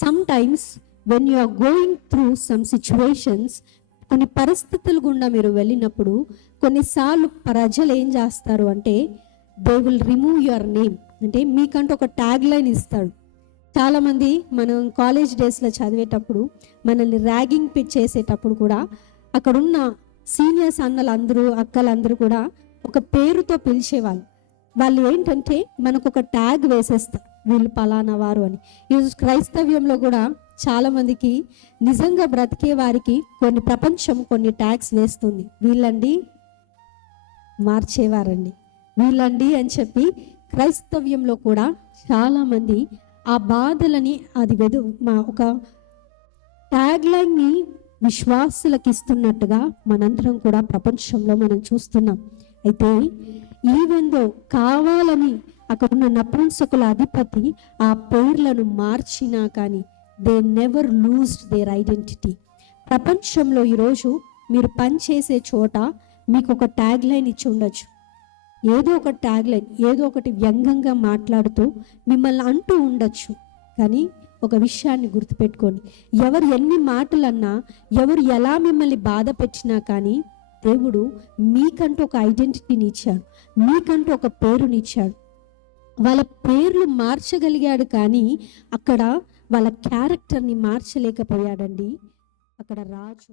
Sometimes when you are going through some situations, కొన్ని పరిస్థితుల గుండా మీరు వెళ్ళినప్పుడు కొన్నిసార్లు ప్రజలు ఏం చేస్తారు అంటే they will remove your name. అంటే మీకంటూ ఒక ట్యాగ్ లైన్ ఇస్తాడు. చాలామంది మనం కాలేజ్ డేస్లో చదివేటప్పుడు మనల్ని ర్యాగింగ్ చేసేటప్పుడు కూడా అక్కడున్న సీనియర్స్ అన్నలందరూ అక్కలందరూ కూడా ఒక పేరుతో పిలిచేవాళ్ళు. వాళ్ళు ఏంటంటే మనకు ఒక ట్యాగ్ వేసేస్తారు, వీళ్ళు పలానా వారు అని. ఈరోజు క్రైస్తవ్యంలో కూడా చాలామందికి నిజంగా బ్రతికే వారికి ప్రపంచం కొన్ని ట్యాగ్స్ వేస్తుంది. వీళ్ళండి మార్చేవారండి, వీళ్ళండి అని చెప్పి క్రైస్తవ్యంలో కూడా చాలామంది ఆ బాధలని అది ఒక ట్యాగ్ లైన్ని విశ్వాసులకు ఇస్తున్నట్టుగా మనందరం కూడా ప్రపంచంలో మనం చూస్తున్నాం. అయితే ఈవెందో కావాలని అక్కడున్న నపుంసకుల అధిపతి ఆ పేర్లను మార్చినా కానీ they never loosed there identity. ప్రపంచంలో ఈరోజు మీరు పనిచేసే చోట మీకు ఒక ట్యాగ్ లైన్ ఇచ్చి ఉండొచ్చు, ఏదో ఒక ట్యాగ్ లైన్, ఏదో ఒకటి వ్యంగ్యంగా మాట్లాడుతూ మిమ్మల్ని అంటూ ఉండొచ్చు. కానీ ఒక విషయాన్ని గుర్తుపెట్టుకోండి, ఎవరు ఎన్ని మాటలన్నా, ఎవరు ఎలా మిమ్మల్ని బాధ పెట్టినా కానీ దేవుడు మీకంటూ ఒక ఐడెంటిటీని ఇచ్చాడు, మీకంటూ ఒక పేరునిచ్చాడు. వాళ్ళ పేర్లు మార్చగలిగాడు కానీ అక్కడ వాళ్ళ క్యారెక్టర్ని మార్చలేకపోయాడండి అక్కడ రాజు.